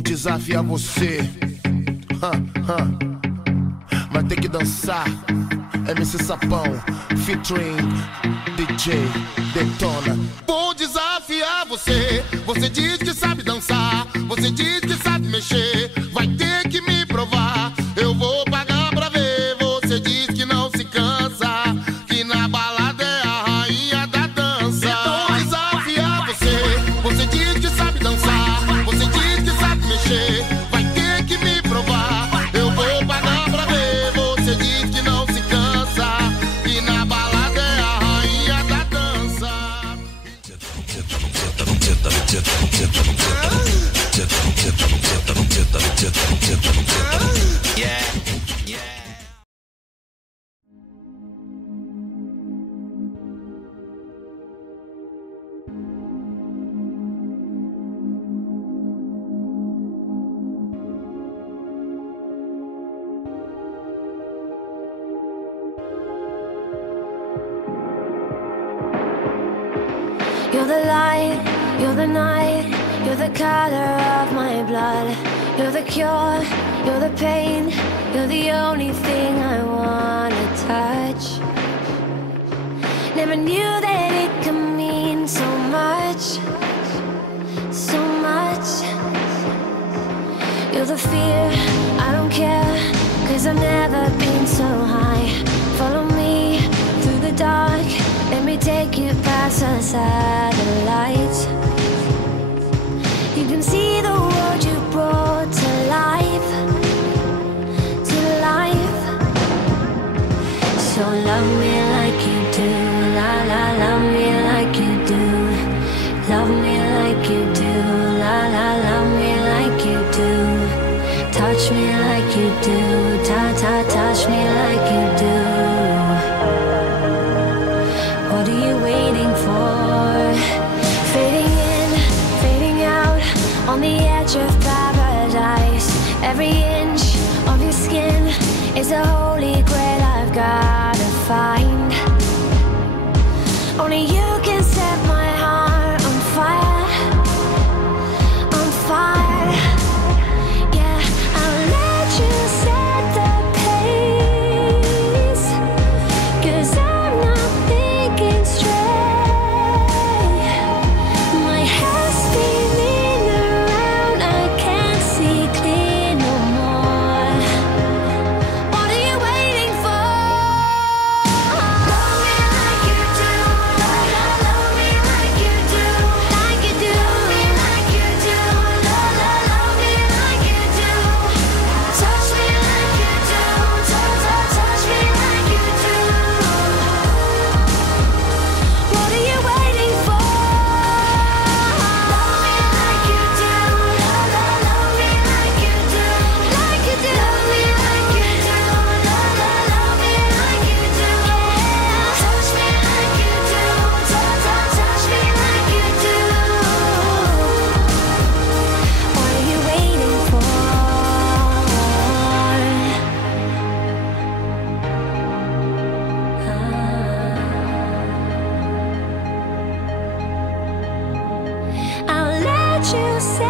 Vou desafiar você. Vai ter que dançar. MC Sapão, featuring DJ Detona. Vou desafiar você. Você diz que sabe dançar, você diz que sabe mexer. Vai ter que me provar. Eu vou pagar pra ver. Você diz que não se cansa, que na balada é a rainha da dança. Vou desafiar você. Você diz que sabe dançar, você diz que sabe mexer. Vai ter que me provar. Eu vou pagar pra ver. Você diz que não se cansa, que na balada é a rainha da dança. Yeah, yeah. You're the light, you're the night, you're the color of my blood. You're the cure, you're the pain, you're the only thing I wanna touch. Never knew that it could mean so much, so much. You're the fear, I don't care, 'cause I've never been so high. Follow me through the dark, let me take you past the satellites. You can see the world you brought to life, to life. So love me like you do, la la, love me like you do. Love me like you do, la la, love me like you do. Touch me like you do, ta ta, touch me like you do. What are you waiting for? Fading in, fading out, on the edge of paradise. Every inch of your skin is a holy grail I've gotta find. Only you can set my heart on fire, on fire. Yeah, I'll let you set the pace, 'cause I'm not thinking straight. My head's spinning around, I can't see clear no more. What are you waiting for? Love me like you do, love me like you do, like you do. Love me like you do, love me like you do. Touch me like you do, touch me like you do. What are you waiting for? Love me like you do, love me like you do, like you do. Love me like you do, love me like you do. Touch me like you do, touch me like you do. What are you waiting for? I'll let you say